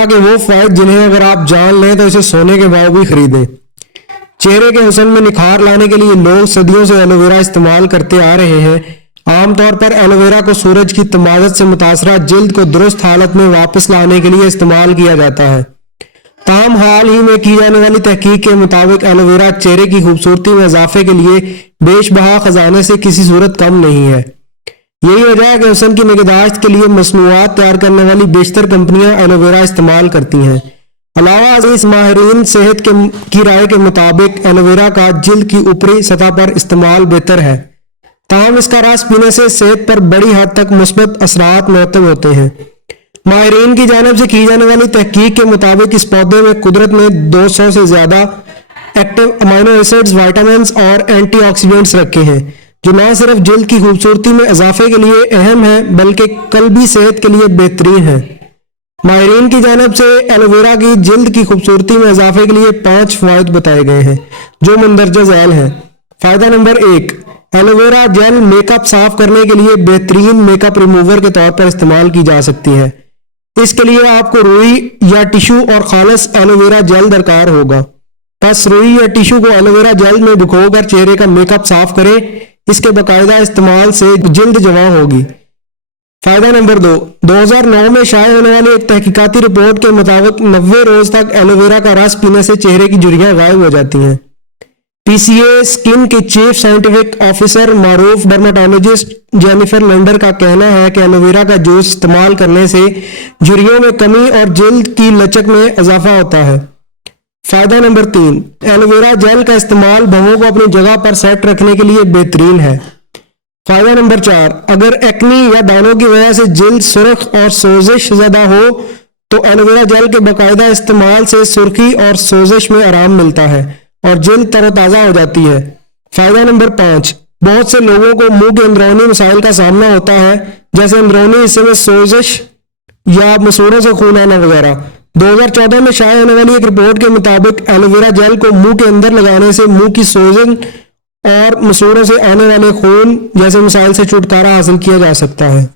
Aloe vera کے وہ فوائد جنہیں اگر آپ جان لیں تو اسے سونے کے بھاؤ بھی خریدیں۔ چہرے کے حسن میں نکھار لانے کے لیے لوگ صدیوں سے ایلوویرا استعمال کرتے آ رہے ہیں۔ عام طور پر ایلوویرا کو سورج کی تمازت سے متاثرہ جلد کو درست حالت میں واپس لانے کے لیے استعمال کیا جاتا ہے۔ تاہم حال ہی میں کی جانے والی تحقیق کے مطابق ایلوویرا چہرے کی خوبصورتی میں اضافے کے لیے بیش بہا خزانے سے کسی صورت کم نہیں ہے۔ یہی وجہ ہے کہ حسن کی نگہداشت کے لیے مصنوعات تیار کرنے والی بیشتر کمپنیاں ایلوویرا استعمال کرتی ہیں۔ علاوہ ازیں ماہرین صحت کی رائے کے مطابق ایلوویرا کا جلد کی اوپری سطح پر استعمال بہتر ہے، تاہم اس کا رس پینے سے صحت پر بڑی حد تک مثبت اثرات مرتب ہوتے ہیں۔ ماہرین کی جانب سے کی جانے والی تحقیق کے مطابق اس پودے میں قدرت نے 200 سے زیادہ ایکٹیو امینو ایسڈز، وائٹامنز اور اینٹی آکسیڈنٹس رکھے ہیں، جو نہ صرف جلد کی خوبصورتی میں اضافے کے لیے اہم ہیں بلکہ قلبی صحت کے لیے بہترین ہیں۔ ماہرین کی جانب سے ایلوویرا کی جلد کی خوبصورتی میں اضافے کے لیے 5 فوائد بتائے گئے ہیں جو مندرجہ ذیل ہیں۔ فائدہ نمبر 1، ایلوویرا جیل میک اپ صاف کرنے کے لیے بہترین میک اپ ریموور کے طور پر استعمال کی جا سکتی ہے۔ اس کے لیے آپ کو روئی یا ٹیشو اور خالص ایلوویرا جیل درکار ہوگا۔ بس روئی یا ٹیشو کو ایلوویرا جیل میں ڈھکو کر چہرے کا میک اپ صاف کریں، اس کے باقاعدہ استعمال سے جلد جواں ہوگی۔ فائدہ نمبر 2، 2009 میں شائع ہونے والی ایک تحقیقاتی رپورٹ کے مطابق 90 روز تک ایلوویرا کا رس پینے سے چہرے کی جھریاں غائب ہو جاتی ہیں۔ پی سی اے اسکن کے چیف سائنٹیفک آفیسر معروف ڈرماٹولوجسٹ جینیفر لینڈر کا کہنا ہے کہ ایلوویرا کا جوس استعمال کرنے سے جھریوں میں کمی اور جلد کی لچک میں اضافہ ہوتا ہے۔ فائدہ نمبر 3، ایلوویرا جیل کا استعمال بھووں کو اپنی جگہ پر سیٹ رکھنے کے لیے بہترین ہے۔ فائدہ نمبر 4، اگر ایکنی یا دانوں کی وجہ سے جلد سرخ اور سوزش زدہ ہو تو ایلوویرا جیل کے باقاعدہ استعمال سے سرخی اور سوزش میں آرام ملتا ہے اور جلد تر و تازہ ہو جاتی ہے۔ فائدہ نمبر 5، بہت سے لوگوں کو منہ کے اندرونی مسائل کا سامنا ہوتا ہے، جیسے اندرونی حصے میں سوزش یا مسوڑوں سے خون آنا وغیرہ۔ 2014 میں شائع ہونے والی ایک رپورٹ کے مطابق ایلوویرا جیل کو منہ کے اندر لگانے سے منہ کی سوجن اور مسوڑوں سے آنے والے خون جیسے مسائل سے چھٹکارا حاصل کیا جا سکتا ہے۔